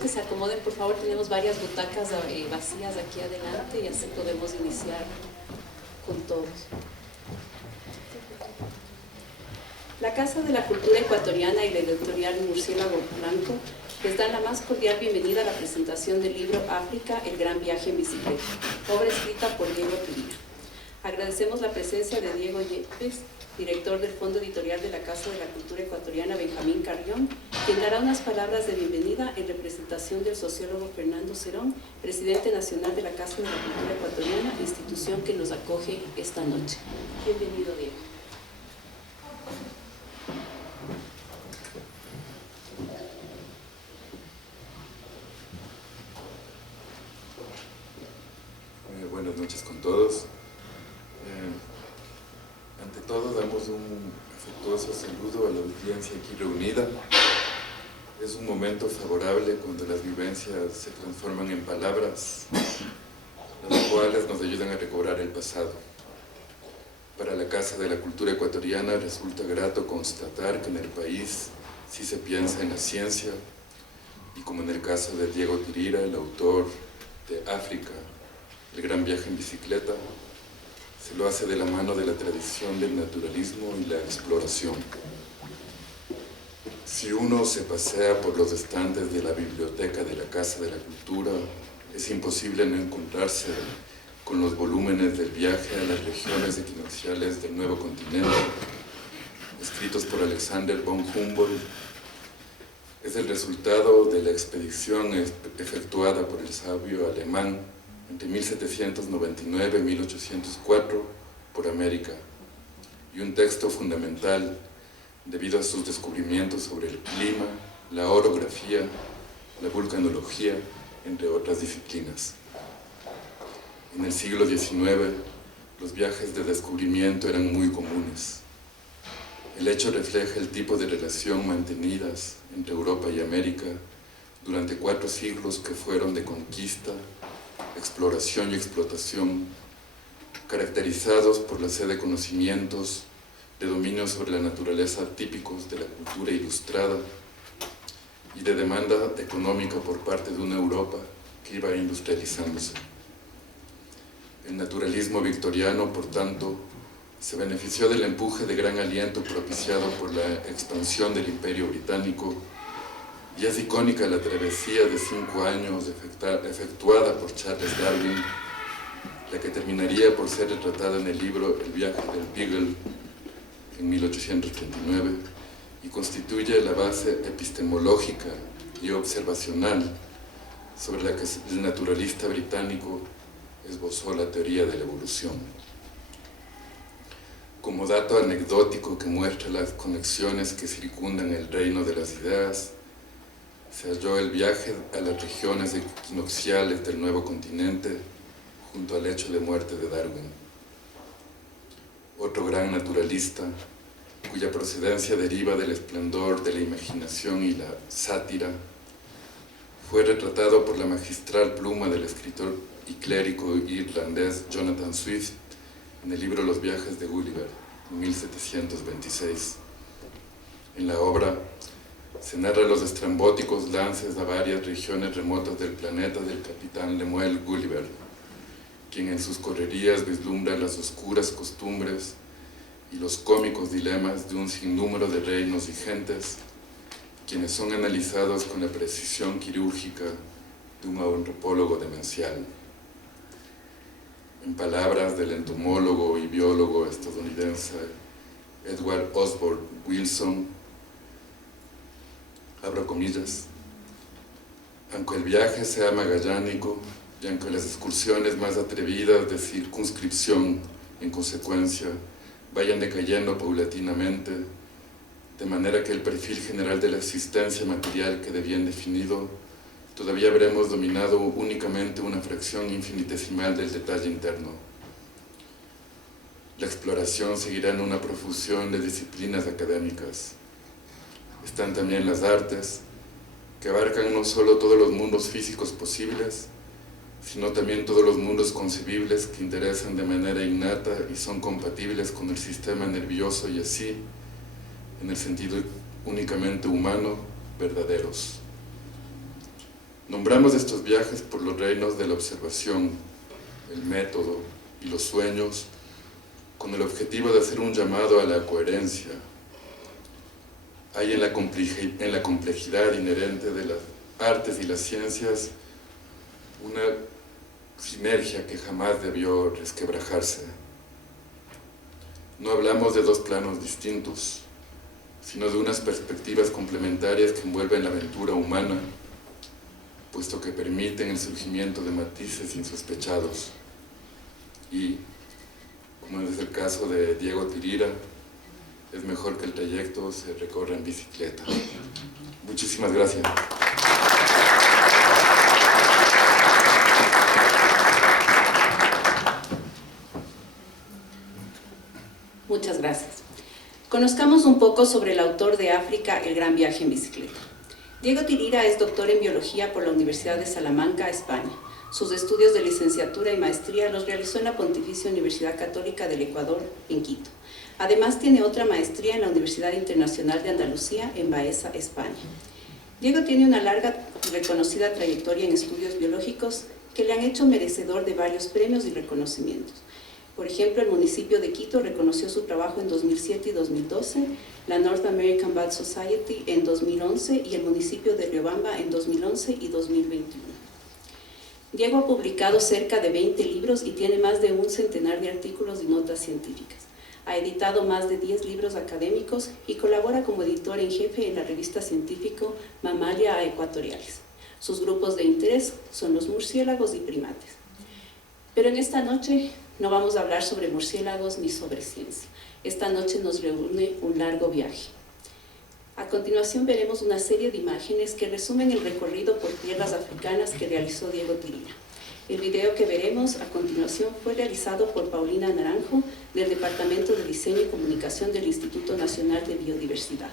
que se acomoden, por favor. Tenemos varias butacas vacías aquí adelante y así podemos iniciar con todos. La Casa de la Cultura Ecuatoriana y la editorial Murciélago Blanco les dan la más cordial bienvenida a la presentación del libro África, el gran viaje en bicicleta, obra escrita por Diego Turina. Agradecemos la presencia de Diego Yepes, director del Fondo Editorial de la Casa de la Cultura Ecuatoriana Benjamín Carrión, quien dará unas palabras de bienvenida en representación del sociólogo Fernando Cerón, presidente nacional de la Casa de la Cultura Ecuatoriana, institución que nos acoge esta noche. Bienvenido, Diego. Buenas noches con todos. Ante todo, damos un afectuoso saludo a la audiencia aquí reunida. Es un momento favorable cuando las vivencias se transforman en palabras, las cuales nos ayudan a recobrar el pasado. Para la Casa de la Cultura Ecuatoriana resulta grato constatar que en el país sí se piensa en la ciencia, y como en el caso de Diego Turina, el autor de África, el gran viaje en bicicleta, se lo hace de la mano de la tradición del naturalismo y la exploración. Si uno se pasea por los estantes de la biblioteca de la Casa de la Cultura, es imposible no encontrarse con los volúmenes del viaje a las regiones equinocciales del Nuevo Continente, escritos por Alexander von Humboldt. Es el resultado de la expedición efectuada por el sabio alemán entre 1799 y 1804 por América, y un texto fundamental debido a sus descubrimientos sobre el clima, la orografía, la vulcanología, entre otras disciplinas. En el siglo XIX, los viajes de descubrimiento eran muy comunes. El hecho refleja el tipo de relación mantenidas entre Europa y América durante 4 siglos que fueron de conquista, exploración y explotación, caracterizados por la sed de conocimientos, de dominio sobre la naturaleza típicos de la cultura ilustrada y de demanda económica por parte de una Europa que iba industrializándose. El naturalismo victoriano, por tanto, se benefició del empuje de gran aliento propiciado por la expansión del Imperio Británico, y es icónica la travesía de 5 años efectuada por Charles Darwin, la que terminaría por ser retratada en el libro El viaje del Beagle en 1839, y constituye la base epistemológica y observacional sobre la que el naturalista británico esbozó la teoría de la evolución. Como dato anecdótico que muestra las conexiones que circundan el reino de las ideas, se halló el viaje a las regiones equinocciales del Nuevo Continente junto al lecho de muerte de Darwin. Otro gran naturalista, cuya procedencia deriva del esplendor de la imaginación y la sátira, fue retratado por la magistral pluma del escritor y clérigo irlandés Jonathan Swift en el libro Los viajes de Gulliver, en 1726. En la obra se narra los estrambóticos lances a varias regiones remotas del planeta del capitán Lemuel Gulliver, quien en sus correrías vislumbra las oscuras costumbres y los cómicos dilemas de un sinnúmero de reinos y gentes, quienes son analizados con la precisión quirúrgica de un antropólogo demencial. En palabras del entomólogo y biólogo estadounidense Edward Osborne Wilson, abro comillas, aunque el viaje sea magallánico y aunque las excursiones más atrevidas de circunscripción, en consecuencia, vayan decayendo paulatinamente, de manera que el perfil general de la existencia material quede bien definido, todavía habremos dominado únicamente una fracción infinitesimal del detalle interno. La exploración seguirá en una profusión de disciplinas académicas. Están también las artes, que abarcan no solo todos los mundos físicos posibles, sino también todos los mundos concebibles que interesan de manera innata y son compatibles con el sistema nervioso y así, en el sentido únicamente humano, verdaderos. Nombramos estos viajes por los reinos de la observación, el método y los sueños, con el objetivo de hacer un llamado a la coherencia. Hay en la complejidad inherente de las artes y las ciencias una sinergia que jamás debió resquebrajarse. No hablamos de dos planos distintos, sino de unas perspectivas complementarias que envuelven la aventura humana, puesto que permiten el surgimiento de matices insospechados. Y, como es el caso de Diego Tirira, es mejor que el trayecto se recorra en bicicleta. Muchísimas gracias. Muchas gracias. Conozcamos un poco sobre el autor de África, el gran viaje en bicicleta. Diego Tirira es doctor en biología por la Universidad de Salamanca, España. Sus estudios de licenciatura y maestría los realizó en la Pontificia Universidad Católica del Ecuador, en Quito. Además, tiene otra maestría en la Universidad Internacional de Andalucía, en Baeza, España. Diego tiene una larga y reconocida trayectoria en estudios biológicos que le han hecho merecedor de varios premios y reconocimientos. Por ejemplo, el municipio de Quito reconoció su trabajo en 2007 y 2012, la North American Bat Society en 2011 y el municipio de Riobamba en 2011 y 2021. Diego ha publicado cerca de 20 libros y tiene más de un centenar de artículos y notas científicas. Ha editado más de 10 libros académicos y colabora como editor en jefe en la revista científico Mammalia Equatorialis. Sus grupos de interés son los murciélagos y primates. Pero en esta noche no vamos a hablar sobre murciélagos ni sobre ciencia. Esta noche nos reúne un largo viaje. A continuación veremos una serie de imágenes que resumen el recorrido por tierras africanas que realizó Diego Tirira. El video que veremos a continuación fue realizado por Paulina Naranjo del Departamento de Diseño y Comunicación del Instituto Nacional de Biodiversidad.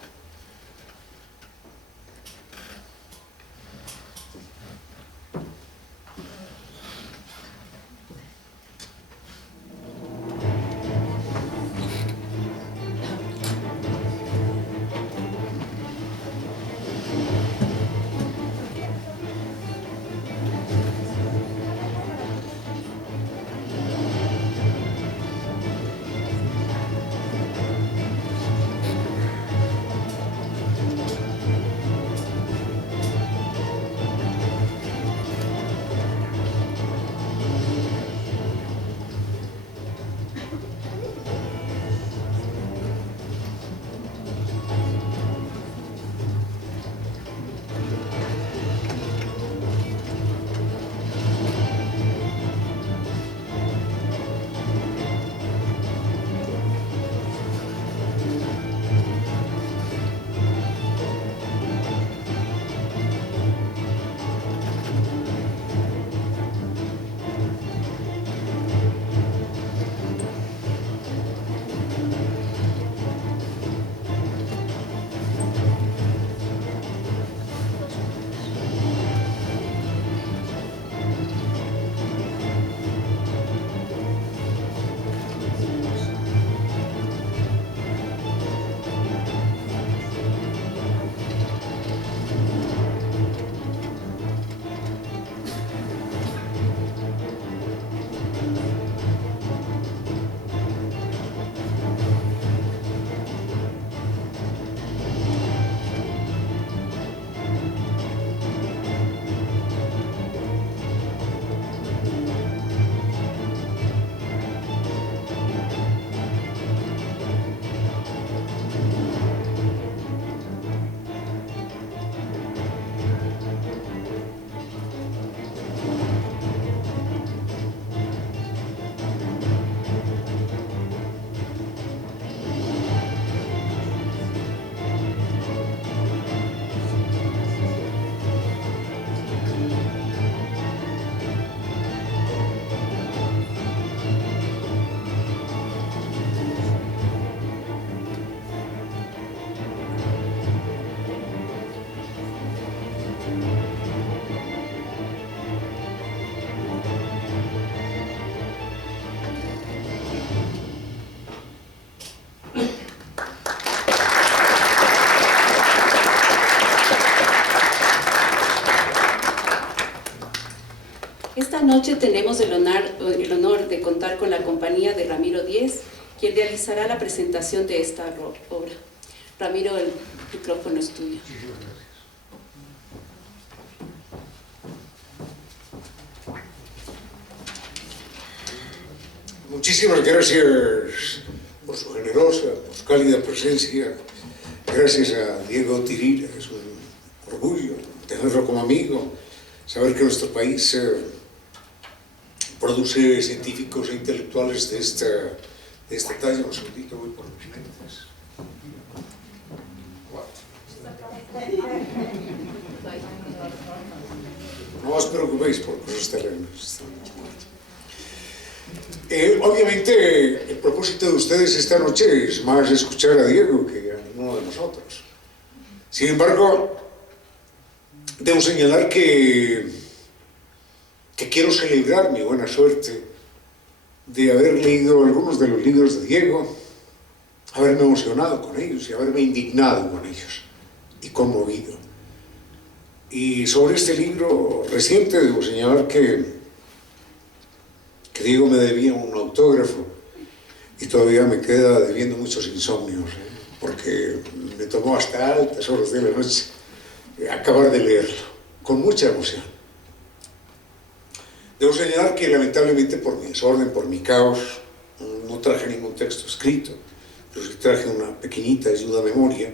Esta noche tenemos el honor de contar con la compañía de Ramiro Díez, quien realizará la presentación de esta obra. Ramiro, el micrófono es tuyo. Muchísimas gracias por su generosa, por su cálida presencia. Gracias a Diego Tirira, es un orgullo tenerlo como amigo, saber que nuestro país produce científicos e intelectuales de esta talla. Un segundito, voy por mis lentes. No os preocupéis por cosas terrenas. Obviamente, el propósito de ustedes esta noche es más escuchar a Diego que a ninguno de nosotros. Sin embargo, debo señalar que quiero celebrar mi buena suerte de haber leído algunos de los libros de Diego, haberme emocionado con ellos y haberme indignado con ellos y conmovido. Y sobre este libro reciente debo señalar que Diego me debía un autógrafo y todavía me queda debiendo muchos insomnios, porque me tomó hasta altas horas de la noche acabar de leerlo, con mucha emoción. Debo señalar que lamentablemente por mi desorden, por mi caos, no traje ningún texto escrito, pero sí traje una pequeñita ayuda a memoria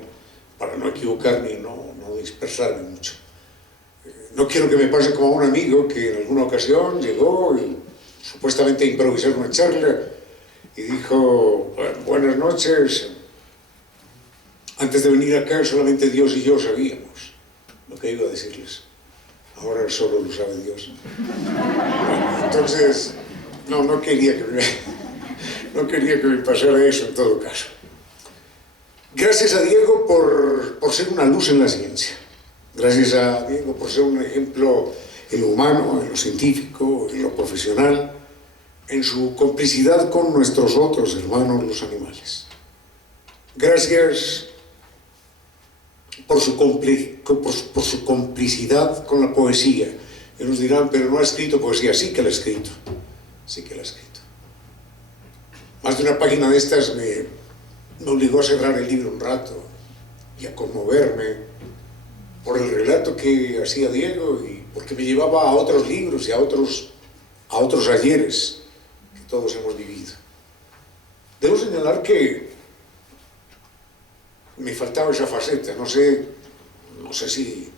para no equivocarme y no dispersarme mucho. No quiero que me pase como a un amigo que en alguna ocasión llegó y supuestamente improvisar una charla y dijo: buenas noches, antes de venir acá solamente Dios y yo sabíamos lo que iba a decirles, ahora solo lo sabe Dios. Entonces no quería que me pasara eso en todo caso. Gracias a Diego por ser una luz en la ciencia, gracias a Diego por ser un ejemplo en lo humano, en lo científico, en lo profesional, en su complicidad con nuestros otros hermanos, los animales. Gracias por su complicidad con la poesía. Y nos dirán: pero no ha escrito poesía. Sí que la ha escrito, sí que la ha escrito. Más de una página de estas me obligó a cerrar el libro un rato y a conmoverme por el relato que hacía Diego y porque me llevaba a otros libros y a otros ayeres que todos hemos vivido. Debo señalar que me faltaba esa faceta. No sé si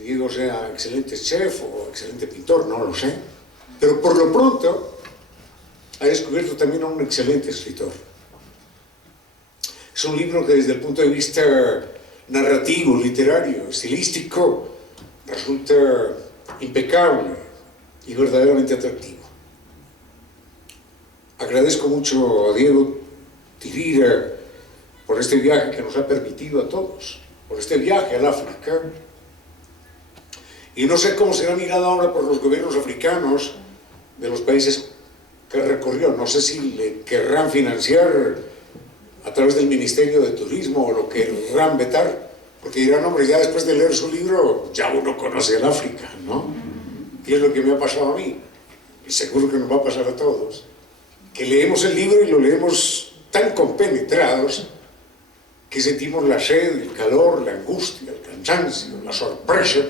Diego sea excelente chef o excelente pintor, no lo sé, pero por lo pronto ha descubierto también a un excelente escritor. Es un libro que desde el punto de vista narrativo, literario, estilístico, resulta impecable y verdaderamente atractivo. Agradezco mucho a Diego Tirira por este viaje que nos ha permitido a todos, por este viaje al África. Y no sé cómo será mirado ahora por los gobiernos africanos de los países que recorrió. No sé si le querrán financiar a través del Ministerio de Turismo o lo querrán vetar, porque dirán: hombre, ya después de leer su libro ya uno conoce el África, ¿no? Y es lo que me ha pasado a mí, y seguro que nos va a pasar a todos, que leemos el libro y lo leemos tan compenetrados que sentimos la sed, el calor, la angustia, el cansancio, la sorpresa,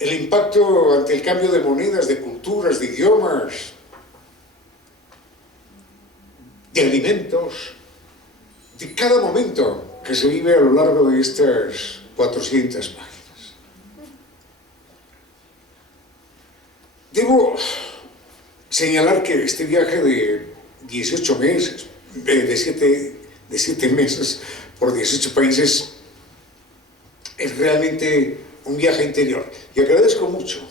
el impacto ante el cambio de monedas, de culturas, de idiomas, de alimentos, de cada momento que se vive a lo largo de estas 400 páginas. Debo señalar que este viaje de 18 meses, de 7 meses por 18 países, es realmente un viaje interior. Y agradezco mucho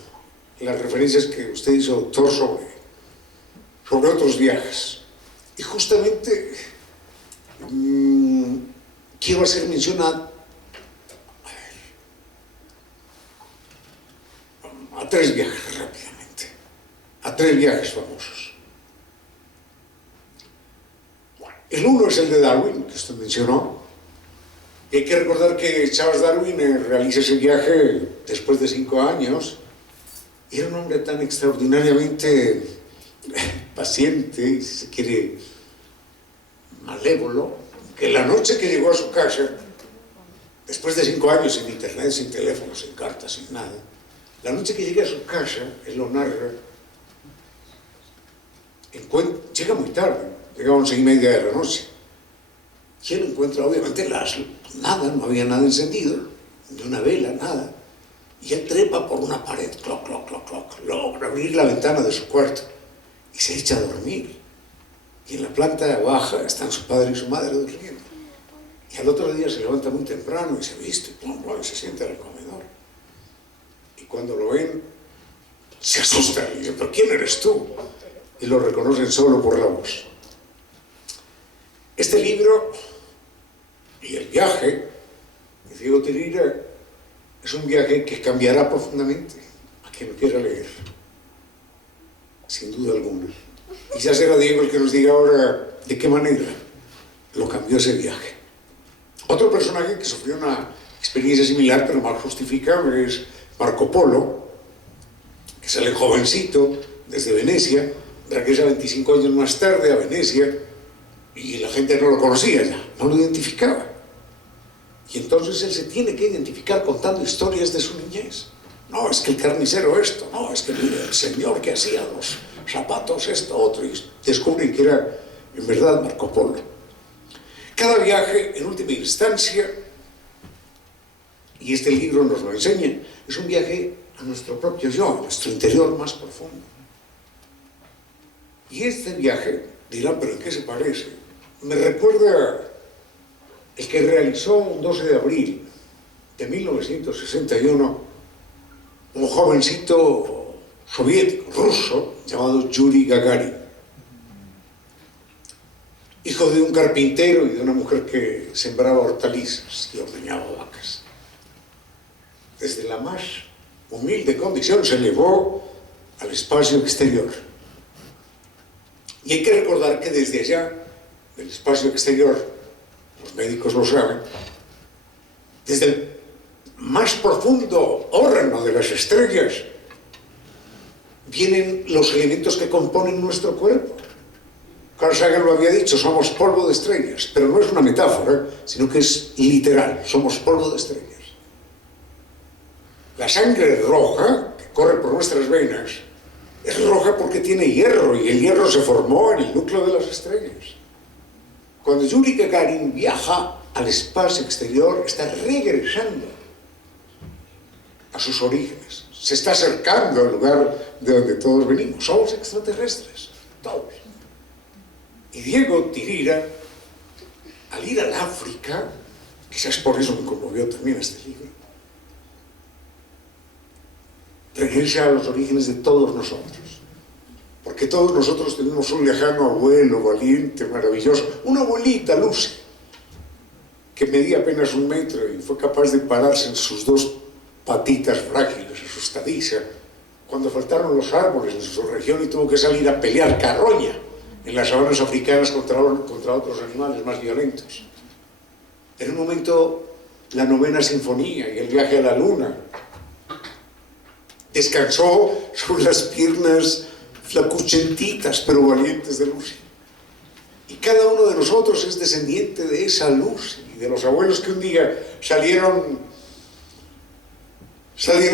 las referencias que usted hizo, doctor, sobre otros viajes. Y justamente quiero hacer mención a 3 viajes rápidamente, a 3 viajes famosos. El uno es el de Darwin, que usted mencionó. Y hay que recordar que Charles Darwin realiza ese viaje después de 5 años Y era un hombre tan extraordinariamente paciente, y si se quiere, malévolo, que la noche que llegó a su casa, después de 5 años sin internet, sin teléfono, sin cartas, sin nada, la noche que llegué a su casa, él lo narra, llega muy tarde, llega a 11:30 de la noche, y él encuentra obviamente nada, no había nada encendido, ni una vela, nada, y él trepa por una pared, cloc, cloc, cloc, cloc, logra abrir la ventana de su cuarto y se echa a dormir. Y en la planta baja están su padre y su madre durmiendo. Y al otro día se levanta muy temprano y se viste, y se sienta en el comedor. Y cuando lo ven, se asustan y dicen, ¿pero quién eres tú? Y lo reconocen solo por la voz. Este libro y el viaje de Diego Tirira es un viaje que cambiará profundamente a quien lo quiera leer, sin duda alguna. Y ya será Diego el que nos diga ahora de qué manera lo cambió ese viaje. Otro personaje que sufrió una experiencia similar, pero mal justificada, es Marco Polo, que sale jovencito desde Venecia, regresa 25 años más tarde a Venecia y la gente no lo conocía ya, no lo identificaba. Y entonces él se tiene que identificar contando historias de su niñez. No, es que el carnicero esto, no, es que mire, el señor que hacía los zapatos esto, otro, y descubren que era en verdad Marco Polo. Cada viaje, en última instancia, y este libro nos lo enseña, es un viaje a nuestro propio yo, a nuestro interior más profundo. Y este viaje, dirán, ¿pero en qué se parece? Me recuerda el que realizó un 12 de abril de 1961 un jovencito soviético, ruso, llamado Yuri Gagarin, hijo de un carpintero y de una mujer que sembraba hortalizas y ordeñaba vacas. Desde la más humilde condición se elevó al espacio exterior. Y hay que recordar que desde allá, del espacio exterior, los médicos lo saben, desde el más profundo órgano de las estrellas vienen los elementos que componen nuestro cuerpo. Carl Sagan lo había dicho, somos polvo de estrellas, pero no es una metáfora, sino que es literal, somos polvo de estrellas. La sangre roja que corre por nuestras venas es roja porque tiene hierro, y el hierro se formó en el núcleo de las estrellas. Cuando Yuri Gagarin viaja al espacio exterior, está regresando a sus orígenes, se está acercando al lugar de donde todos venimos. Somos extraterrestres, todos. Y Diego Tirira, al ir al África, quizás por eso me conmovió también este libro, regresa a los orígenes de todos nosotros. Porque todos nosotros tenemos un lejano abuelo, valiente, maravilloso, una abuelita, Lucy, que medía apenas 1 metro y fue capaz de pararse en sus 2 patitas frágiles, asustadiza, cuando faltaron los árboles en su región y tuvo que salir a pelear carroña en las sabanas africanas contra otros animales más violentos. En un momento, la 9ª sinfonía y el viaje a la luna. Descansó sobre las piernas flacuchentitas pero valientes de Lucy. Y cada uno de nosotros es descendiente de esa Lucy y de los abuelos que un día salieron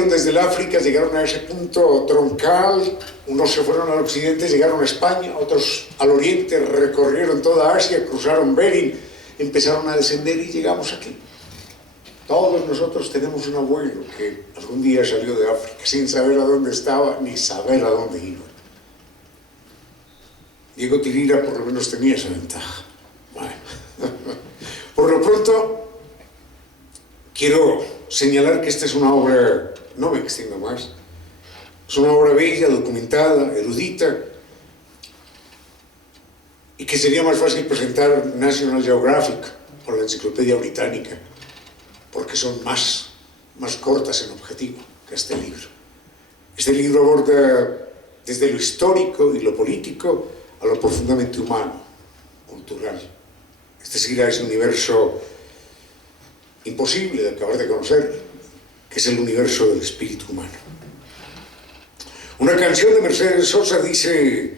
desde el África, llegaron a ese punto troncal, unos se fueron al occidente, llegaron a España, otros al oriente, recorrieron toda Asia, cruzaron Bering, empezaron a descender y llegamos aquí. Todos nosotros tenemos un abuelo que algún día salió de África sin saber a dónde estaba ni saber a dónde iba. Diego Tirira por lo menos tenía esa ventaja. Bueno. Por lo pronto, quiero señalar que esta es una obra, no me extiendo más, es una obra bella, documentada, erudita, y que sería más fácil presentar National Geographic o la Enciclopedia Británica, porque son más cortas en objetivo que este libro. Este libro aborda desde lo histórico y lo político a lo profundamente humano, cultural. Este será ese universo imposible de acabar de conocer, que es el universo del espíritu humano. Una canción de Mercedes Sosa dice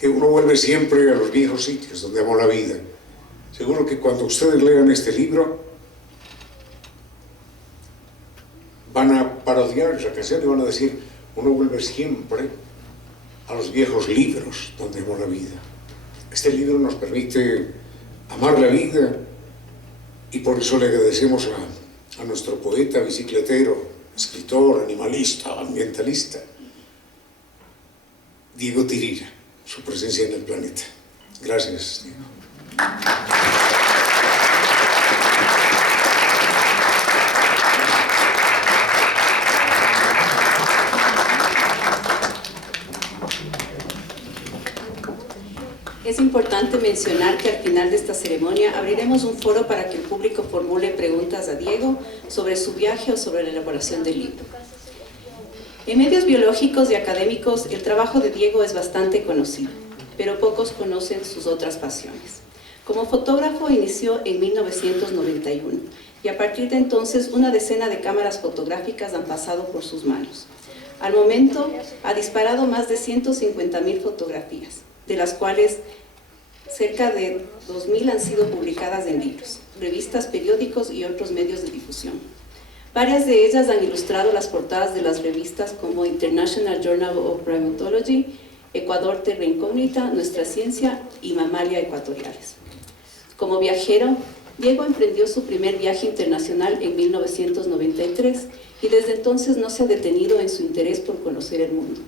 que uno vuelve siempre a los viejos sitios donde amó la vida. Seguro que cuando ustedes lean este libro van a parodiar esa canción y van a decir: uno vuelve siempre a los viejos libros donde amó la vida. Este libro nos permite amar la vida y por eso le agradecemos a nuestro poeta, bicicletero, escritor, animalista, ambientalista, Diego Tirira, su presencia en el planeta. Gracias, Diego. Es importante mencionar que al final de esta ceremonia abriremos un foro para que el público formule preguntas a Diego sobre su viaje o sobre la elaboración del libro. En medios biológicos y académicos el trabajo de Diego es bastante conocido, pero pocos conocen sus otras pasiones. Como fotógrafo inició en 1991 y a partir de entonces una decena de cámaras fotográficas han pasado por sus manos. Al momento ha disparado más de 150.000 fotografías, de las cuales cerca de 2.000 han sido publicadas en libros, revistas, periódicos y otros medios de difusión. Varias de ellas han ilustrado las portadas de las revistas como International Journal of Primatology, Ecuador Terra Incógnita, Nuestra Ciencia y Mamalia Ecuatoriales. Como viajero, Diego emprendió su primer viaje internacional en 1993 y desde entonces no se ha detenido en su interés por conocer el mundo.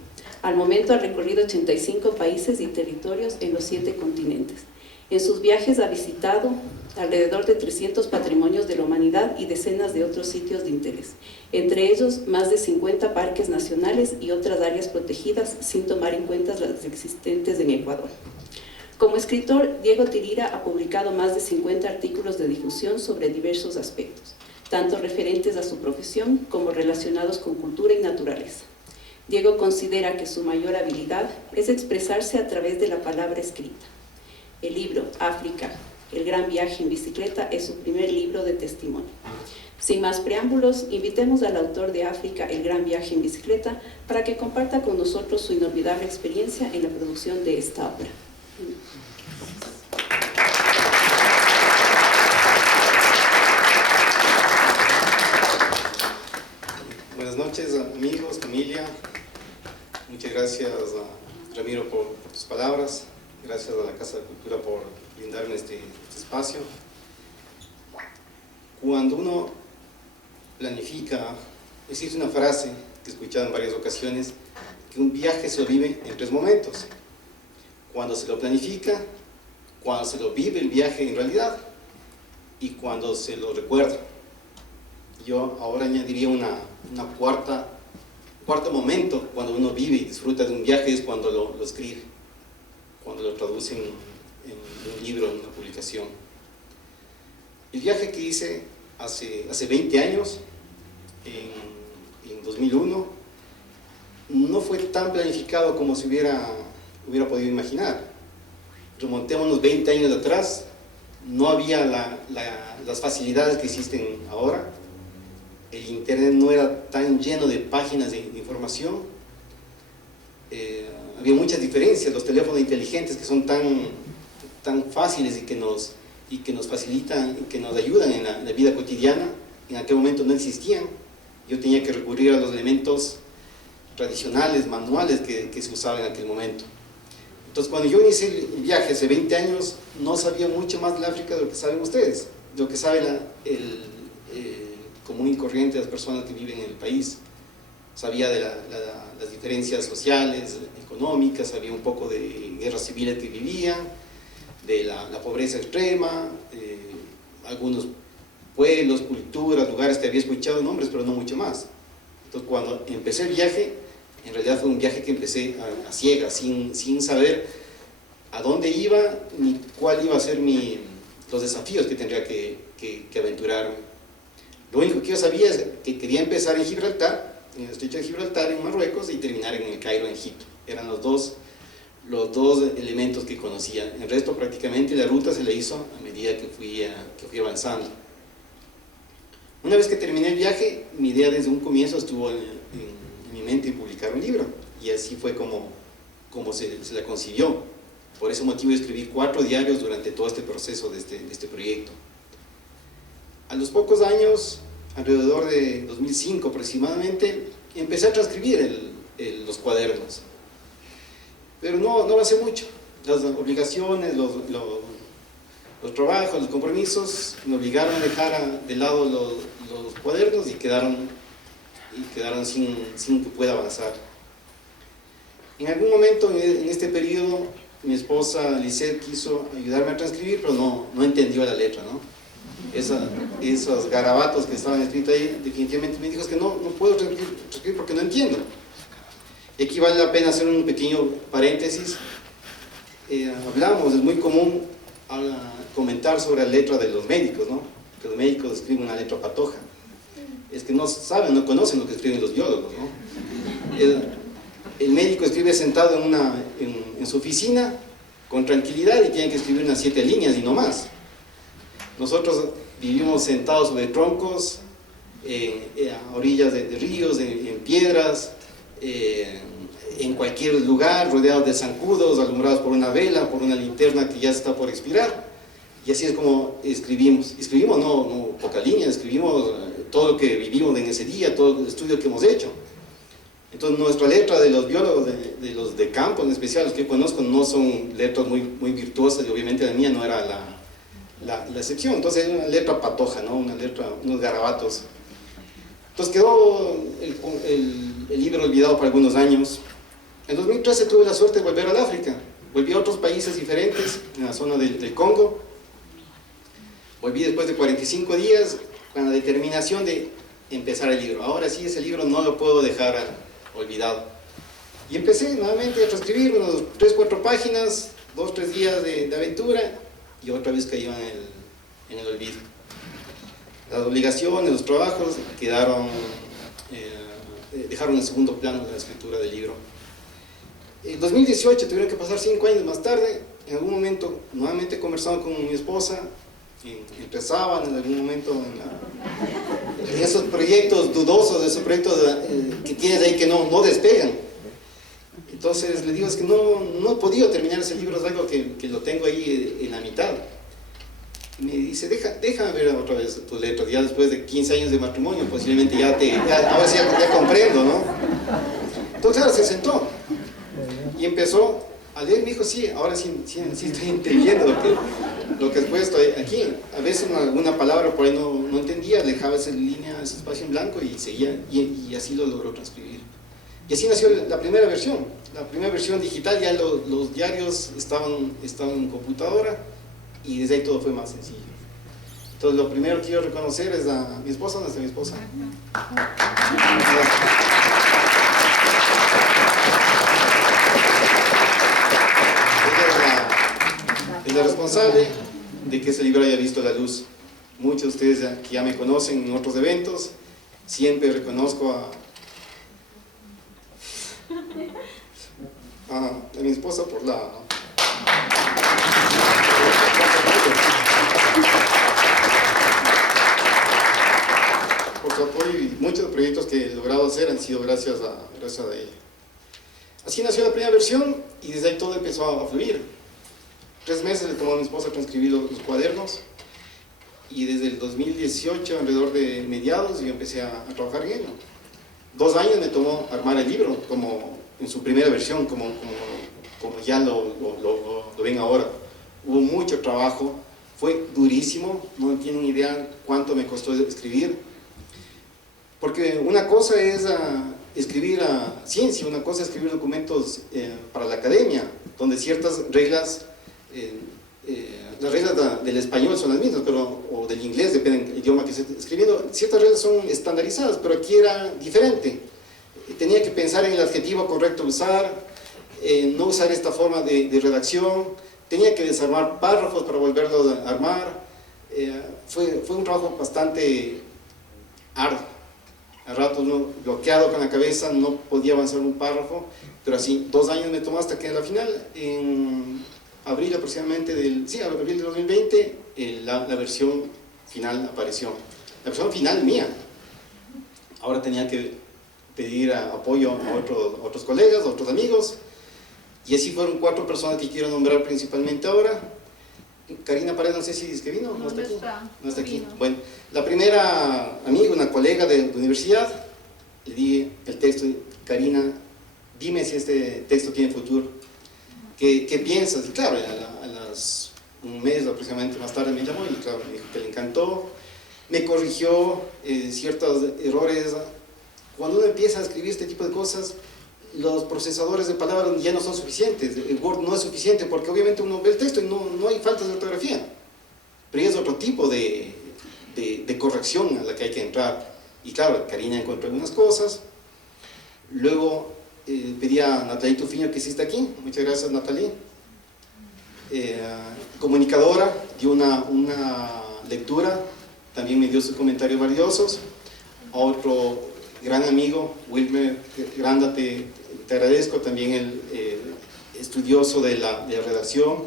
Al momento ha recorrido 85 países y territorios en los 7 continentes. En sus viajes ha visitado alrededor de 300 patrimonios de la humanidad y decenas de otros sitios de interés, entre ellos más de 50 parques nacionales y otras áreas protegidas, sin tomar en cuenta las existentes en Ecuador. Como escritor, Diego Tirira ha publicado más de 50 artículos de difusión sobre diversos aspectos, tanto referentes a su profesión como relacionados con cultura y naturaleza. Diego considera que su mayor habilidad es expresarse a través de la palabra escrita. El libro África, el gran viaje en bicicleta, es su primer libro de testimonio. Sin más preámbulos, invitemos al autor de África, el gran viaje en bicicleta, para que comparta con nosotros su inolvidable experiencia en la producción de esta obra. Buenas noches, amigos, familia. Muchas gracias, Ramiro, por tus palabras. Gracias a la Casa de Cultura por brindarme este espacio. Cuando uno planifica, existe una frase que he escuchado en varias ocasiones, que un viaje se lo vive en 3 momentos. Cuando se lo planifica, cuando se lo vive el viaje en realidad y cuando se lo recuerda. Yo ahora añadiría una cuarto momento cuando uno vive y disfruta de un viaje, es cuando lo escribe, cuando lo traduce en un libro, en una publicación. El viaje que hice hace 20 años, en 2001, no fue tan planificado como se hubiera podido imaginar. Remontémonos 20 años atrás, no había las facilidades que existen ahora. El internet no era tan lleno de páginas de información. Había muchas diferencias. Los teléfonos inteligentes, que son tan fáciles y que nos facilitan y que nos ayudan en la vida cotidiana, en aquel momento no existían. Yo tenía que recurrir a los elementos tradicionales, manuales que se usaban en aquel momento. Entonces, cuando yo inicié el viaje hace 20 años, no sabía mucho más del África de lo que saben ustedes, de lo que sabe el común y corriente de las personas que viven en el país. Sabía de las diferencias sociales, económicas, sabía un poco de guerras civiles que vivían, de la pobreza extrema, algunos pueblos, culturas, lugares que había escuchado nombres, pero no mucho más. Entonces, cuando empecé el viaje, en realidad fue un viaje que empecé a ciegas, sin saber a dónde iba ni cuál iba a ser los desafíos que tendría que aventurarme. Lo único que yo sabía es que quería empezar en Gibraltar, en el estrecho de Gibraltar, en Marruecos, y terminar en el Cairo, en Egipto. Eran los dos elementos que conocía. El resto, prácticamente, la ruta se la hizo a medida que fui avanzando. Una vez que terminé el viaje, mi idea desde un comienzo estuvo en mi mente publicar un libro. y así fue como se la concibió. Por ese motivo escribí 4 diarios durante todo este proceso de este proyecto. A los pocos años, alrededor de 2005 aproximadamente, empecé a transcribir los cuadernos. Pero no lo hace mucho. Las obligaciones, los trabajos, los compromisos me obligaron a dejar de lado los cuadernos y quedaron sin que pueda avanzar. En algún momento en este periodo mi esposa Lisette quiso ayudarme a transcribir, pero no entendió la letra, ¿no? Esos garabatos que estaban escritos ahí, definitivamente me dijo que no puedo transcribir porque no entiendo. Y aquí vale la pena hacer un pequeño paréntesis. Hablamos, es muy común comentar sobre la letra de los médicos, ¿no? Que los médicos escriben una letra patoja. Es que no saben, no conocen lo que escriben los biólogos, ¿no? El médico escribe sentado en su oficina con tranquilidad y tiene que escribir unas 7 líneas y no más. Nosotros vivimos sentados sobre troncos, a orillas de ríos, en piedras, en cualquier lugar, rodeados de zancudos, alumbrados por una vela, por una linterna que ya está por expirar. Y así es como escribimos. Escribimos no pocas líneas, escribimos todo lo que vivimos en ese día, todo el estudio que hemos hecho. Entonces nuestra letra de los biólogos, de los de campo en especial, los que yo conozco, no son letras muy virtuosas, y obviamente la mía no era la excepción. Entonces era una letra patoja, ¿no? Una letra, unos garabatos. Entonces quedó el libro olvidado por algunos años. En 2013 tuve la suerte de volver al África. Volví a otros países diferentes, en la zona del Congo. Volví después de 45 días con la determinación de empezar el libro. Ahora sí, ese libro no lo puedo dejar olvidado. Y empecé nuevamente a transcribir unos 3-4 páginas, 2-3 días de aventura, y otra vez caí en el olvido. Las obligaciones, los trabajos dejaron en segundo plano la escritura del libro. En 2018, tuvieron que pasar 5 años más tarde, en algún momento nuevamente conversando con mi esposa, empezaban en algún momento en esos proyectos dudosos, esos proyectos que tienes ahí que no despegan. Entonces le digo, es que no he podido terminar ese libro, es algo que lo tengo ahí en la mitad. Y me dice, déjame ver otra vez tus letras, ya después de 15 años de matrimonio, posiblemente ahora sí ya comprendo, ¿no? Entonces ahora se sentó y empezó a leer, me dijo, sí, ahora sí estoy entendiendo lo que has puesto aquí. A veces alguna palabra por ahí no entendía, dejaba esa línea, ese espacio en blanco y seguía, y así lo logró transcribir. Y así nació la primera versión digital. Ya los diarios estaban en computadora, y desde ahí todo fue más sencillo. Entonces lo primero que quiero reconocer es a mi esposa. ¿Dónde está mi esposa? Es la responsable de que ese libro haya visto la luz. Muchos de ustedes que ya me conocen en otros eventos, siempre reconozco a mi esposa por su apoyo, y muchos proyectos que he logrado hacer han sido gracias a ella. Así nació la primera versión y desde ahí todo empezó a fluir. 3 meses le tomó a mi esposa transcribir los cuadernos, y desde el 2018, alrededor de mediados, yo empecé a trabajar en ello. 2 años me tomó armar el libro, como en su primera versión, como ya lo ven ahora. Hubo mucho trabajo, fue durísimo, no tienen idea cuánto me costó escribir, porque una cosa es escribir ciencia, una cosa es escribir documentos para la academia, donde ciertas reglas, las reglas del español son las mismas, o del inglés, depende del idioma que se esté escribiendo, ciertas reglas son estandarizadas, pero aquí era diferente. Tenía que pensar en el adjetivo correcto usar, no usar esta forma de redacción, tenía que desarmar párrafos para volverlos a armar. Fue un trabajo bastante arduo. A ratos uno bloqueado con la cabeza, no podía avanzar un párrafo, pero así 2 años me tomó hasta que a la final, en abril aproximadamente abril de 2020, la versión final apareció. La versión final mía. Ahora tenía que pedir apoyo a otros colegas, a otros amigos, y así fueron 4 personas que quiero nombrar principalmente ahora. Karina Paredes, no sé si es que vino, no está aquí. No está aquí. Bueno, la primera amiga, una colega de universidad, le di el texto: Karina, dime si este texto tiene futuro. ¿Qué piensas? Y claro, un mes aproximadamente más tarde me llamó y claro, me dijo que le encantó, me corrigió ciertos errores. Cuando uno empieza a escribir este tipo de cosas, los procesadores de palabras ya no son suficientes, el Word no es suficiente, porque obviamente uno ve el texto y no hay faltas de ortografía, pero es otro tipo de corrección a la que hay que entrar. Y claro, Karina encontró algunas cosas. Luego pedí a Natalie Tufiño, que sí está aquí, muchas gracias Natalie, comunicadora, dio una lectura, también me dio sus comentarios valiosos. A otro gran amigo, Wilmer Granda, te agradezco, también el estudioso de la redacción,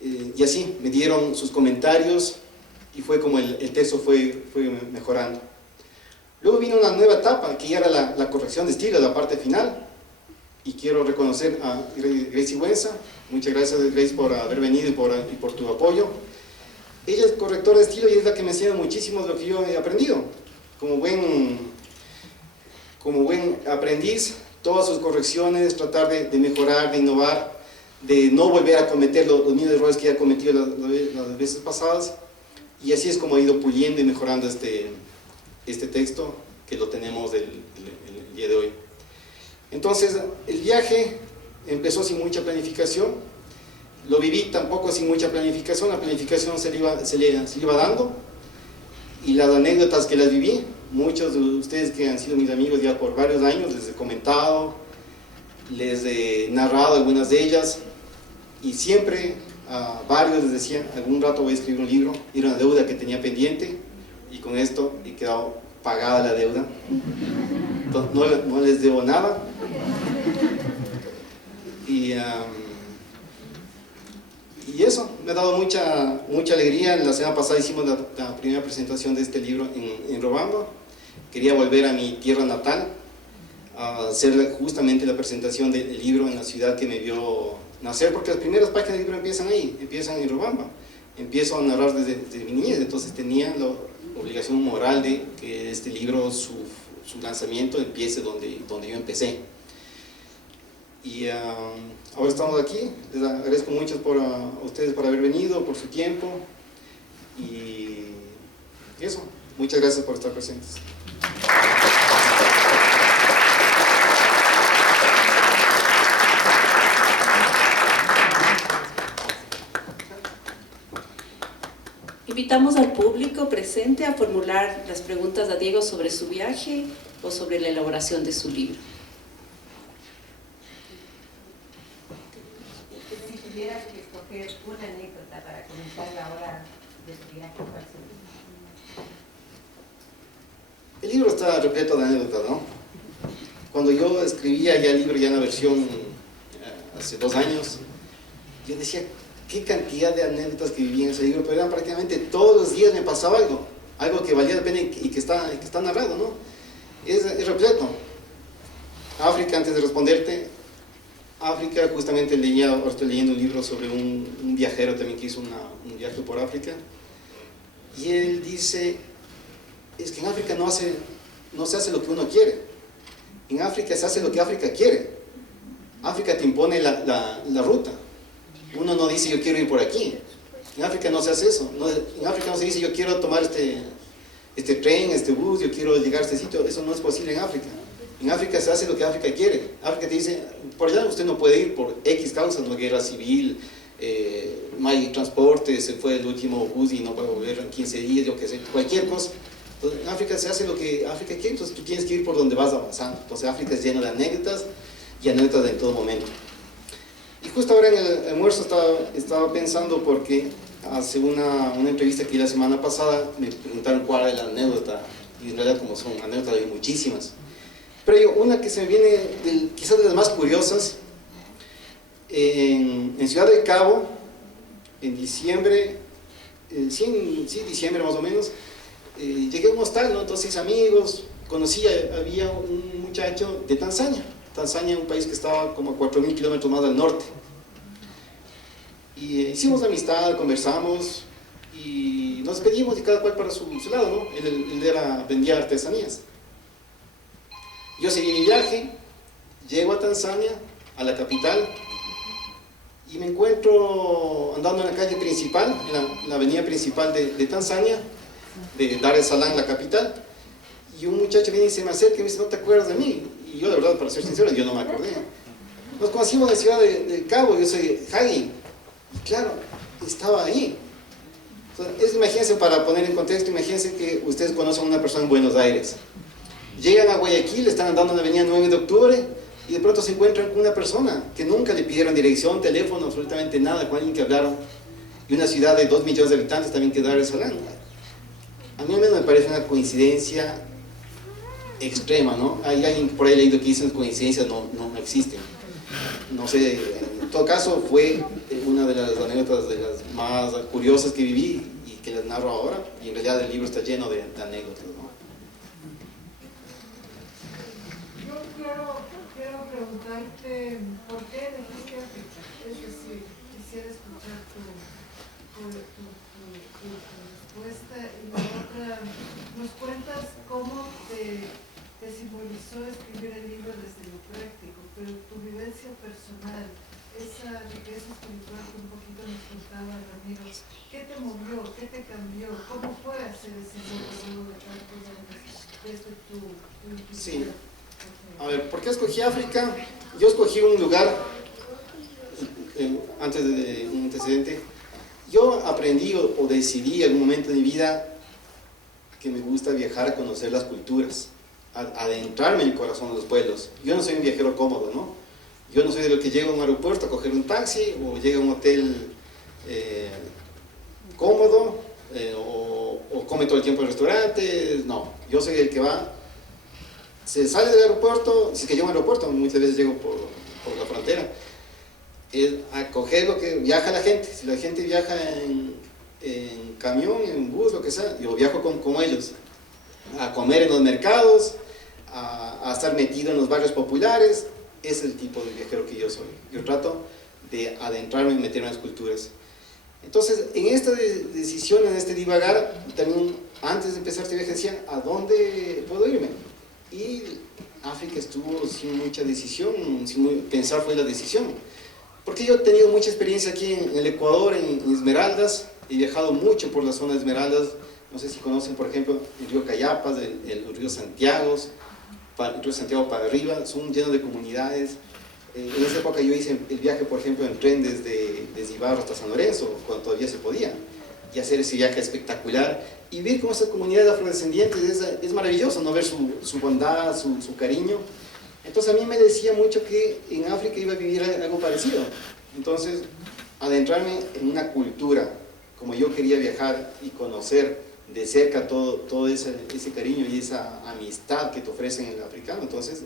y así me dieron sus comentarios y fue como el texto fue mejorando. Luego vino una nueva etapa, que ya era la corrección de estilo, la parte final, y quiero reconocer a Gracie Buenza. Muchas gracias, Grace, por haber venido y por tu apoyo. Ella es correctora de estilo y es la que me enseña muchísimo de lo que yo he aprendido. Como buen aprendiz, todas sus correcciones, tratar de mejorar, de innovar, de no volver a cometer los mismos errores que ya he cometido las veces pasadas, y así es como ha ido puliendo y mejorando este texto, que lo tenemos el día de hoy. Entonces, el viaje empezó sin mucha planificación, lo viví tampoco sin mucha planificación, la planificación se le iba dando, y las anécdotas que las viví, muchos de ustedes que han sido mis amigos ya por varios años, les he comentado, les he narrado algunas de ellas, y siempre a varios les decía: algún rato voy a escribir un libro. Era una deuda que tenía pendiente, y con esto he quedado pagada la deuda. Entonces, no les debo nada. Y eso me ha dado mucha alegría. La semana pasada hicimos la primera presentación de este libro en Robamba. Quería volver a mi tierra natal a hacer justamente la presentación del libro en la ciudad que me vio nacer, porque las primeras páginas del libro empiezan ahí, empiezan en Robamba. Empiezo a narrar desde mi niñez, entonces tenía la obligación moral de que este libro, su lanzamiento, empiece donde yo empecé. Y ahora estamos aquí. Les agradezco mucho a ustedes por haber venido, por su tiempo, y eso, muchas gracias por estar presentes. Invitamos al público presente a formular las preguntas a Diego sobre su viaje o sobre la elaboración de su libro. Si tuvieras que escoger una anécdota para comenzar la hora de tu viaje, ¿cuál sería? El libro está repleto de anécdotas, ¿no? Cuando yo escribía ya el libro, ya en la versión hace 2 años, yo decía: qué cantidad de anécdotas que vivía en ese libro, pero eran prácticamente todos los días me pasaba algo que valía la pena y que está narrado, ¿no? Es repleto. África, antes de responderte, África, justamente ahora estoy leyendo un libro sobre un viajero también que hizo un viaje por África, y él dice: es que en África no se hace lo que uno quiere, en África se hace lo que África quiere. África te impone la ruta. Uno no dice: yo quiero ir por aquí. En África no se hace eso. En África no se dice: yo quiero tomar este tren, este bus, yo quiero llegar a este sitio. Eso no es posible en África. En África se hace lo que África quiere. África te dice: por allá usted no puede ir por X causas, no, guerra civil, no hay transporte, se fue el último bus y no puede volver en 15 días, yo qué sé, cualquier cosa. Entonces, en África se hace lo que África quiere, entonces tú tienes que ir por donde vas avanzando. Entonces África es lleno de anécdotas, y anécdotas en todo momento. Y justo ahora en el almuerzo estaba pensando, porque hace una entrevista que la semana pasada me preguntaron cuál era la anécdota, y en realidad, como son anécdotas, hay muchísimas. Pero una que se me viene, quizás de las más curiosas, en Ciudad del Cabo, en diciembre, diciembre más o menos, llegué a un hostal, ¿no? Entonces amigos, había un muchacho de Tanzania. Tanzania, un país que estaba como a 4.000 kilómetros más al norte. Y hicimos amistad, conversamos y nos despedimos y cada cual para su lado, ¿no? Él vendía artesanías. Yo seguí mi viaje, llego a Tanzania, a la capital, y me encuentro andando en la calle principal, en la avenida principal de Tanzania, de Dar es Salaam, la capital, y un muchacho viene y se me acerca y me dice, ¿no te acuerdas de mí? Y yo, de verdad, para ser sincero, yo no me acordé. Nos conocimos en la ciudad del Cabo, yo soy Hagi, y claro, estaba ahí. Entonces, imagínense, para poner en contexto, imagínense que ustedes conocen a una persona en Buenos Aires. Llegan a Guayaquil, están andando en la avenida 9 de octubre, y de pronto se encuentran con una persona que nunca le pidieron dirección, teléfono, absolutamente nada, con alguien que hablaron, y una ciudad de 2 millones de habitantes también que Dar es Salaam. A mí al menos me parece una coincidencia extrema, ¿no? Hay alguien por ahí leído que dice que coincidencias no existen. No sé, en todo caso fue una de las anécdotas de las más curiosas que viví y que les narro ahora, y en realidad el libro está lleno de anécdotas, ¿no? Quiero preguntarte por qué elegiste África. Es decir, quisiera escuchar tu respuesta. Y la otra, nos cuentas cómo te simbolizó escribir el libro desde lo práctico, pero tu vivencia personal, esa riqueza espiritual que un poquito nos contaba Ramiro, ¿qué te movió? ¿Qué te cambió? ¿Cómo fue hacer ese libro de tantos años desde tu Sí. intuición? A ver, ¿por qué escogí África? Yo escogí un lugar, antes de un antecedente, yo aprendí o decidí en algún momento de mi vida que me gusta viajar a conocer las culturas, adentrarme en el corazón de los pueblos. Yo no soy un viajero cómodo, ¿no? Yo no soy de los que llega a un aeropuerto a coger un taxi o llega a un hotel cómodo o come todo el tiempo en restaurantes. No, yo soy el que va, se sale del aeropuerto, si es que llego al aeropuerto, muchas veces llego por la frontera, a coger lo que viaja la gente. Si la gente viaja en camión, en bus, lo que sea, yo viajo con ellos, a comer en los mercados, a estar metido en los barrios populares. Es el tipo de viajero que yo soy. Yo trato de adentrarme y meterme en las culturas. Entonces, en esta decisión, en este divagar, también antes de empezar este viaje decía, ¿a dónde puedo irme? Y África estuvo sin mucha decisión, pensar fue la decisión. Porque yo he tenido mucha experiencia aquí en el Ecuador, en Esmeraldas, he viajado mucho por la zona de Esmeraldas. No sé si conocen, por ejemplo, el río Cayapas, el río Santiago, el río Santiago para arriba, son llenos de comunidades. En esa época yo hice el viaje, por ejemplo, en tren desde Ibarra hasta San Lorenzo, cuando todavía se podía, y hacer ese viaje espectacular, y ver cómo esas comunidades afrodescendientes es maravilloso, ¿no? Ver su bondad, su cariño. Entonces a mí me decía mucho que en África iba a vivir algo parecido. Entonces, adentrarme en una cultura, como yo quería viajar y conocer de cerca todo ese cariño y esa amistad que te ofrecen en el africano. Entonces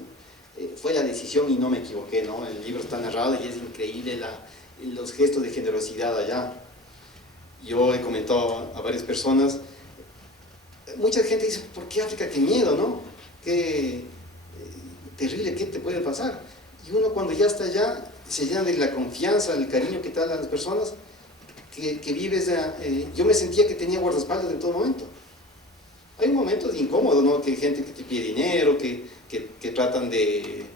fue la decisión y no me equivoqué, ¿no? El libro está narrado y es increíble los gestos de generosidad allá. Yo he comentado a varias personas, mucha gente dice, ¿por qué África? ¡Qué miedo!, ¿no? ¡Qué terrible! ¿Qué te puede pasar? Y uno cuando ya está allá se llena de la confianza, del cariño que te dan las personas, que vives. Yo me sentía que tenía guardaespaldas en todo momento. Hay momentos incómodos, ¿no? Que hay gente que te pide dinero, que tratan de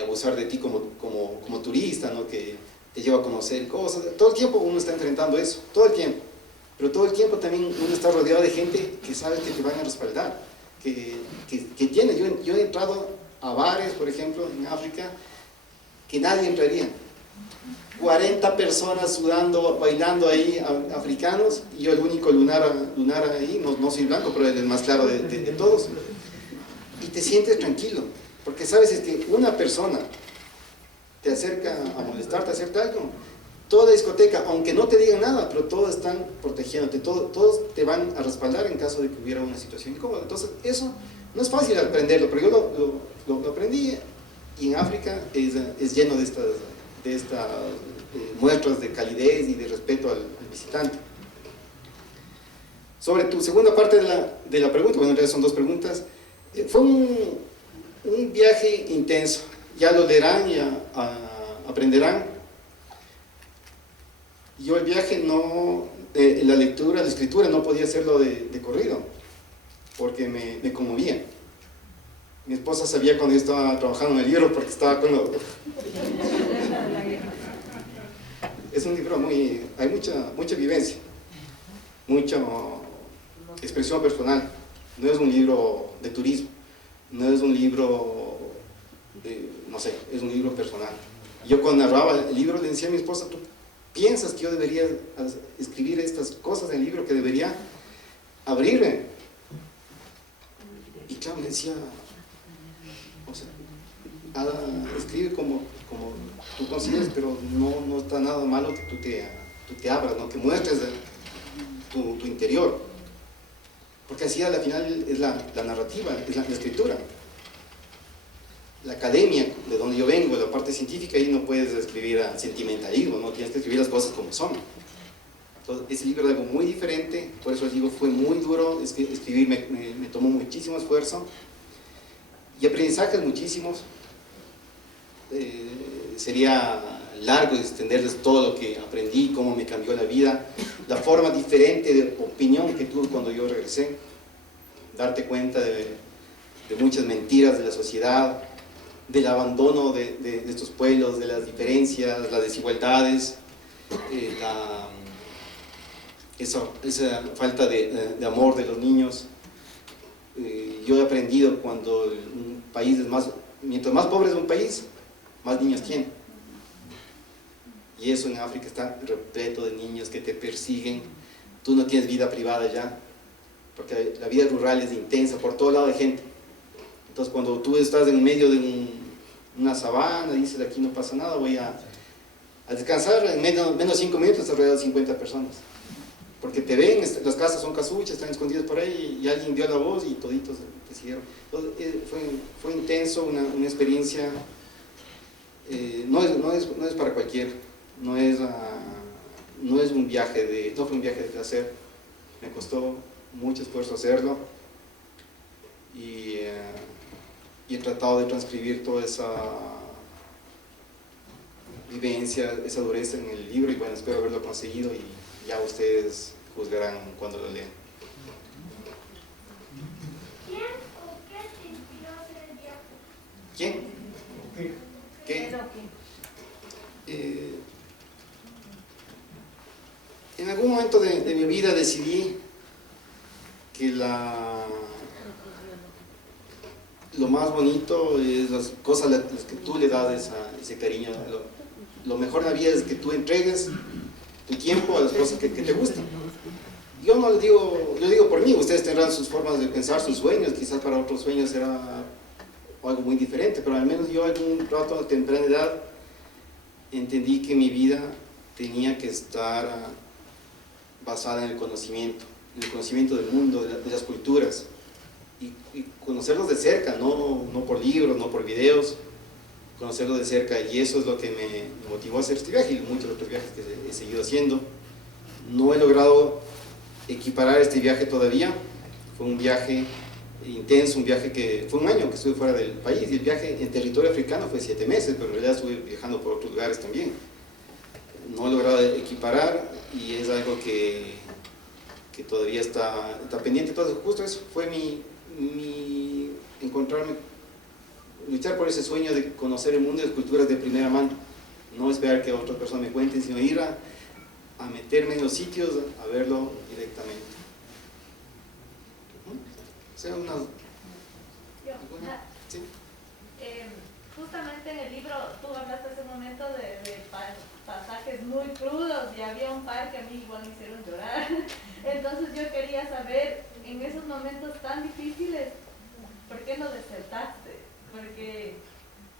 abusar de ti como turista, ¿no? Que te lleva a conocer cosas. Todo el tiempo uno está enfrentando eso, todo el tiempo. Pero todo el tiempo también uno está rodeado de gente que sabe que te van a respaldar, que tiene. Yo he entrado a bares, por ejemplo, en África, que nadie entraría. 40 personas sudando, bailando ahí, africanos, y yo el único lunar ahí, no soy blanco, pero el más claro de todos. Y te sientes tranquilo, porque sabes es que una persona te acerca a molestarte, a hacerte algo. Toda discoteca, aunque no te digan nada, pero todos están protegiéndote, todos te van a respaldar en caso de que hubiera una situación incómoda. Entonces, eso no es fácil aprenderlo, pero yo lo aprendí, y en África es lleno de estas muestras de calidez y de respeto al visitante. Sobre tu segunda parte de la pregunta, bueno, en realidad son dos preguntas. Fue un viaje intenso. Ya lo leerán y aprenderán. Yo el viaje no, la lectura, la escritura no podía hacerlo de corrido, porque me conmovía. Mi esposa sabía cuando yo estaba trabajando en el libro porque estaba con lo... Es un libro hay mucha vivencia, mucha expresión personal. No es un libro de turismo, no es un libro no sé, es un libro personal. Yo cuando narraba el libro le decía a mi esposa, ¿tú piensas que yo debería escribir estas cosas en el libro, que debería abrirme? Y claro, me decía, o sea, escribe como tú consideres, pero no está nada malo que tú te abras, ¿no? Que muestres tu interior, porque así al final es la narrativa, es la escritura. La academia, de donde yo vengo, la parte científica, ahí no puedes escribir a sentimentalismo, no tienes que escribir las cosas como son. Entonces, ese libro es algo muy diferente, por eso les digo, fue muy duro escribir, me tomó muchísimo esfuerzo y aprendizajes muchísimos. Sería largo extenderles todo lo que aprendí, cómo me cambió la vida, la forma diferente de opinión que tuve cuando yo regresé, darte cuenta de muchas mentiras de la sociedad, del abandono de estos pueblos, de las diferencias, las desigualdades, esa falta de amor de los niños. Yo he aprendido cuando un país es mientras más pobre es un país, más niños tiene. Y eso en África está repleto de niños que te persiguen. Tú no tienes vida privada ya, porque la vida rural es intensa, por todo lado de gente. Entonces cuando tú estás en medio de una sabana, dices, aquí no pasa nada, voy a descansar, en menos 5 minutos estás rodeado de 50 personas. Porque te ven, las casas son casuchas, están escondidas por ahí, y alguien dio la voz y toditos te siguieron. Entonces, fue intenso, una experiencia, no es para cualquiera, no fue un viaje de placer, me costó mucho esfuerzo hacerlo, y he tratado de transcribir toda esa vivencia, esa dureza en el libro, y bueno, espero haberlo conseguido, y ya ustedes juzgarán cuando lo lean. ¿Quién o qué te inspiró a hacer el viaje? ¿Quién? ¿Qué? En algún momento de mi vida decidí que lo más bonito es las cosas las que tú le das ese cariño. Lo mejor de la vida es que tú entregues tu tiempo a las cosas que te gustan. Yo no les digo, yo digo por mí, ustedes tendrán sus formas de pensar, sus sueños, quizás para otros sueños será algo muy diferente, pero al menos yo en un rato a temprana edad entendí que mi vida tenía que estar basada en el conocimiento del mundo, de las culturas, y conocerlos de cerca, no por libros, no por videos, conocerlos de cerca, y eso es lo que me motivó a hacer este viaje y muchos otros viajes que he seguido haciendo. No he logrado equiparar este viaje todavía, fue un viaje intenso, un viaje que fue un año que estuve fuera del país, y el viaje en territorio africano fue 7 meses, pero en realidad estuve viajando por otros lugares también. No he logrado equiparar y es algo que todavía está pendiente. Entonces justo eso fue mi encontrarme, luchar por ese sueño de conocer el mundo de las culturas de primera mano, no esperar que otras personas me cuenten, sino ir a meterme en los sitios, a verlo directamente. O sea, ¿sí? Justamente en el libro tú hablaste hace un momento de pasajes muy crudos, y había un par que a mí igual me hicieron llorar. Entonces yo quería saber, en esos momentos tan difíciles, ¿por qué no desertaste? Porque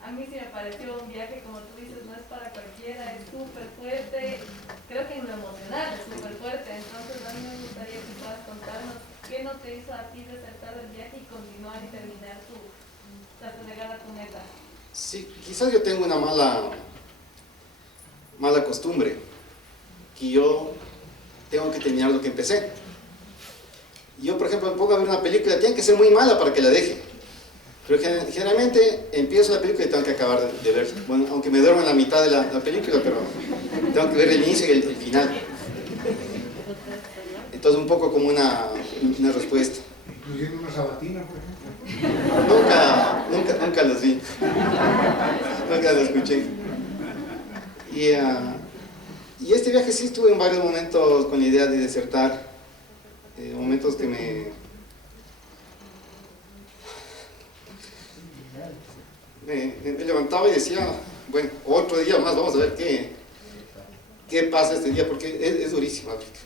a mí sí me pareció un viaje, como tú dices, no es para cualquiera, es súper fuerte, creo que en lo emocional es súper fuerte. Entonces a mí me gustaría que puedas contarnos qué no te hizo a ti desertar del viaje y continuar y terminar tu llegada a tu meta. Sí, quizás yo tengo una mala costumbre, que yo tengo que terminar lo que empecé. Yo, por ejemplo, me pongo a ver una película, tiene que ser muy mala para que la deje. Pero generalmente empiezo la película y tengo que acabar de ver. Bueno, aunque me duermo en la mitad de la película, pero tengo que ver el inicio y el final. Entonces un poco como una respuesta. Incluyendo una sabatina, por ejemplo. Nunca los vi. Nunca los escuché. Y este viaje sí estuve en varios momentos con la idea de desertar. Momentos que me levantaba y decía, bueno, otro día más, vamos a ver qué pasa este día, porque es durísimo África.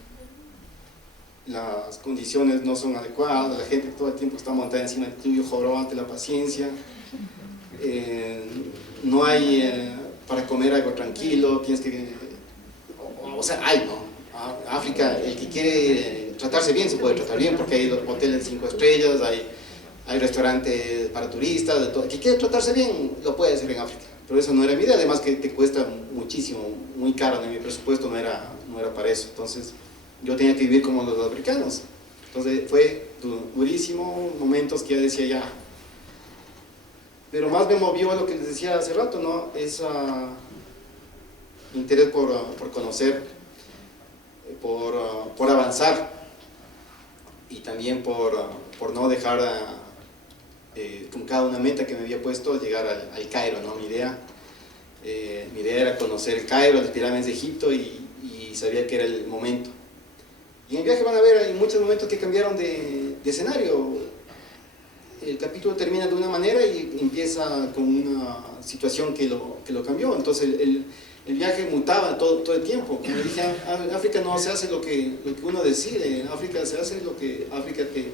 Las condiciones no son adecuadas, la gente todo el tiempo está montada encima del tuyo, jorobante la paciencia, no hay para comer algo tranquilo, tienes que, o sea, hay, ¿no? África, el que quiere tratarse bien se puede tratar bien, porque hay hoteles de 5 estrellas, hay restaurantes para turistas, de todo. El que quiere tratarse bien lo puede hacer en África, pero eso no era mi idea, además que te cuesta muchísimo, muy caro, ¿no? Mi presupuesto no era para eso, entonces yo tenía que vivir como los africanos. Entonces fue durísimo, momentos que yo decía ya. Pero más me movió lo que les decía hace rato, ¿no? Ese interés por conocer, por avanzar y también por no dejar con cada una meta que me había puesto llegar al Cairo, ¿no? Mi idea era conocer el Cairo, las pirámides de Egipto y sabía que era el momento. Y en el viaje van a ver, hay muchos momentos que cambiaron de escenario. El capítulo termina de una manera y empieza con una situación que lo cambió. Entonces el viaje mutaba todo el tiempo. Como dije, en África no se hace lo que uno decide, en África se hace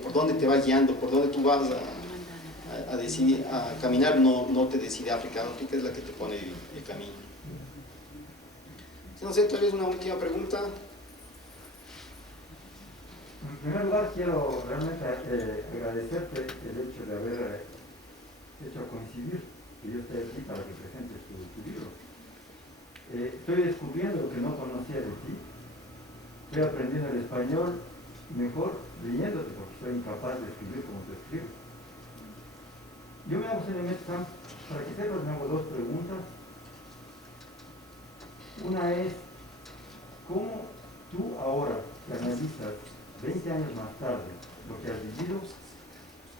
por dónde te va guiando, por dónde tú vas a decidir, a caminar, no te decide África es la que te pone el camino. No sé, tal vez una última pregunta. En primer lugar, quiero realmente agradecerte el hecho de haber hecho coincidir que yo esté aquí para que presentes tu libro. Estoy descubriendo lo que no conocía de ti. Estoy aprendiendo el español mejor leyéndote, porque soy incapaz de escribir como tú escribes. Yo me hago seriamente, para que sepas, me hago 2 preguntas. Una es, ¿cómo tú ahora que analizas 20 años más tarde lo que has vivido,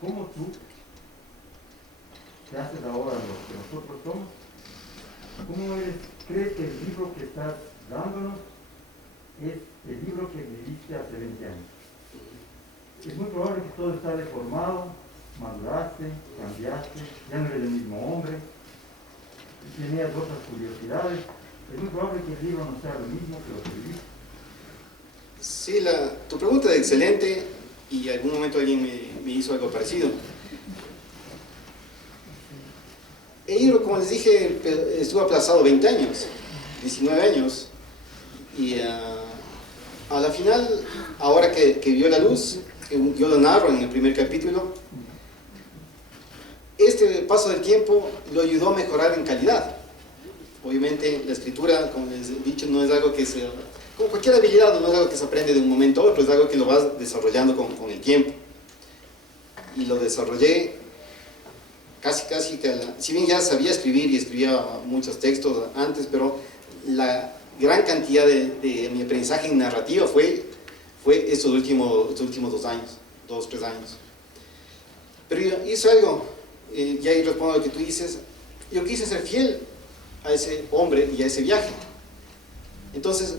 cómo tú te haces ahora lo que nosotros somos? ¿Cómo crees que el libro que estás dándonos es el libro que viviste hace 20 años? Es muy probable que todo está deformado, maduraste, cambiaste, ya no eres el mismo hombre, tenías otras curiosidades. Es muy probable que el libro no sea lo mismo que lo que viviste. Sí, tu pregunta es excelente y en algún momento alguien me hizo algo parecido. El libro, como les dije, estuvo aplazado 20 años, 19 años, y a la final, ahora que vio la luz, yo lo narro en el primer capítulo, este paso del tiempo lo ayudó a mejorar en calidad. Obviamente la escritura, como les he dicho, no es algo que como cualquier habilidad, no es algo que se aprende de un momento a otro, es algo que lo vas desarrollando con el tiempo. Y lo desarrollé casi que, si bien ya sabía escribir y escribía muchos textos antes, pero la gran cantidad de mi aprendizaje en narrativa fue estos últimos 2 años, 2 o 3 años. Pero yo hice algo, y ahí respondo a lo que tú dices, yo quise ser fiel a ese hombre y a ese viaje. Entonces,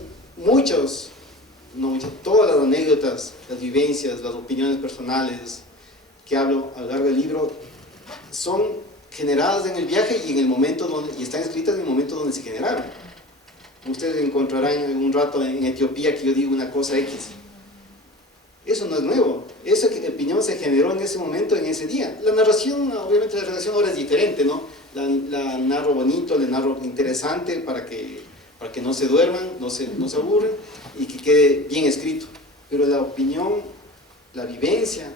todas las anécdotas, las vivencias, las opiniones personales que hablo a lo largo del libro son generadas en el viaje y en el momento y están escritas en el momento donde se generaron. Ustedes encontrarán en un rato en Etiopía que yo digo una cosa X. Eso no es nuevo, esa opinión se generó en ese momento, en ese día. La narración, obviamente la redacción ahora es diferente, ¿no? La narro bonito, la narro interesante para que no se duerman, no se aburren y que quede bien escrito. Pero la opinión, la vivencia,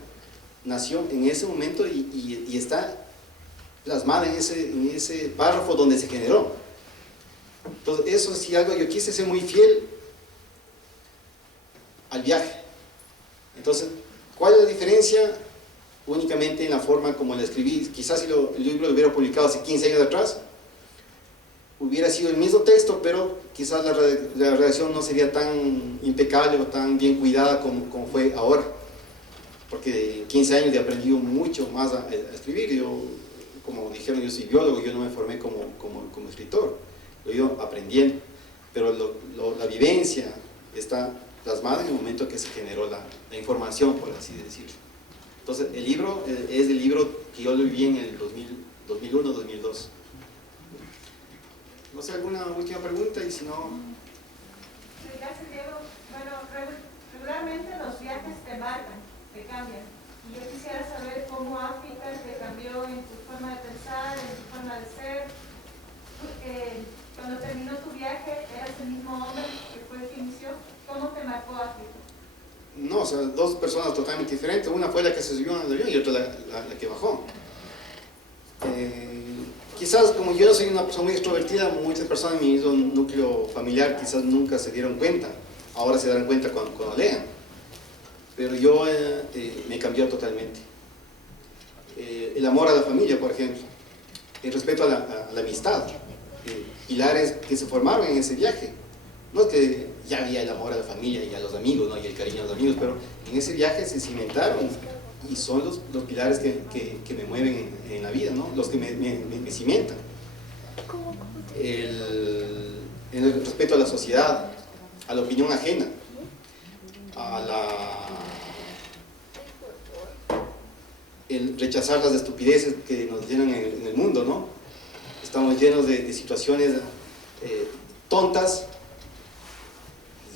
nació en ese momento y está plasmada en ese párrafo donde se generó. Entonces, eso sí, algo, yo quise ser muy fiel al viaje. Entonces, ¿cuál es la diferencia? únicamente en la forma como la escribí. Quizás si el libro lo hubiera publicado hace 15 años atrás, hubiera sido el mismo texto, pero quizás la redacción no sería tan impecable o tan bien cuidada como fue ahora. Porque en 15 años he aprendido mucho más a escribir. Yo, como dijeron, yo soy biólogo, yo no me formé como escritor, lo he ido aprendiendo. Pero la vivencia está plasmada en el momento que se generó la información, por así decirlo. Entonces, el libro es el libro que yo lo viví en el 2001-2002. No sé, ¿alguna última pregunta? Y si no... Sí, gracias, Diego. Bueno, regularmente los viajes te marcan, te cambian. Y yo quisiera saber cómo África te cambió en tu forma de pensar, en tu forma de ser. Cuando terminó tu viaje, ¿eras el mismo hombre que fue el que inició? ¿Cómo te marcó África? No, o sea, dos personas totalmente diferentes. Una fue la que se subió al avión y otra la que bajó. Quizás como yo no soy una persona muy extrovertida, muchas personas en mi mismo núcleo familiar quizás nunca se dieron cuenta. Ahora se darán cuenta cuando lean. Pero yo me cambió totalmente. El amor a la familia, por ejemplo. El respeto a la amistad. Pilares que se formaron en ese viaje. No es que ya había el amor a la familia y a los amigos, ¿no? Y el cariño a los amigos, pero en ese viaje se cimentaron y son los pilares que me mueven en la vida, ¿no? Los que me cimentan. El respeto a la sociedad, a la opinión ajena, el rechazar las estupideces que nos llenan en el mundo, ¿no? Estamos llenos de situaciones tontas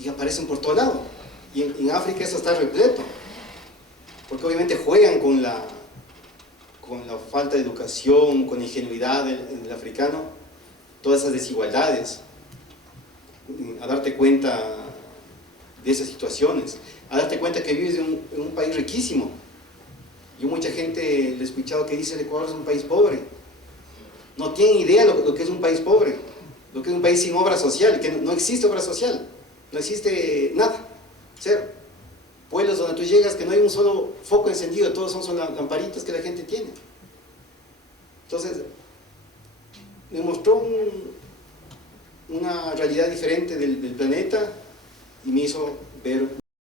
y aparecen por todo lado. Y en África eso está repleto, porque obviamente juegan con la falta de educación, con la ingenuidad del africano, todas esas desigualdades, a darte cuenta de esas situaciones, a darte cuenta que vives en un país riquísimo. Yo mucha gente le he escuchado que dice que Ecuador es un país pobre. No tienen idea lo que es un país pobre, lo que es un país sin obra social, que no existe obra social, no existe nada, cero. Pueblos donde tú llegas que no hay un solo foco encendido, todos son lamparitas que la gente tiene. Entonces, me mostró una realidad diferente del planeta y me hizo ver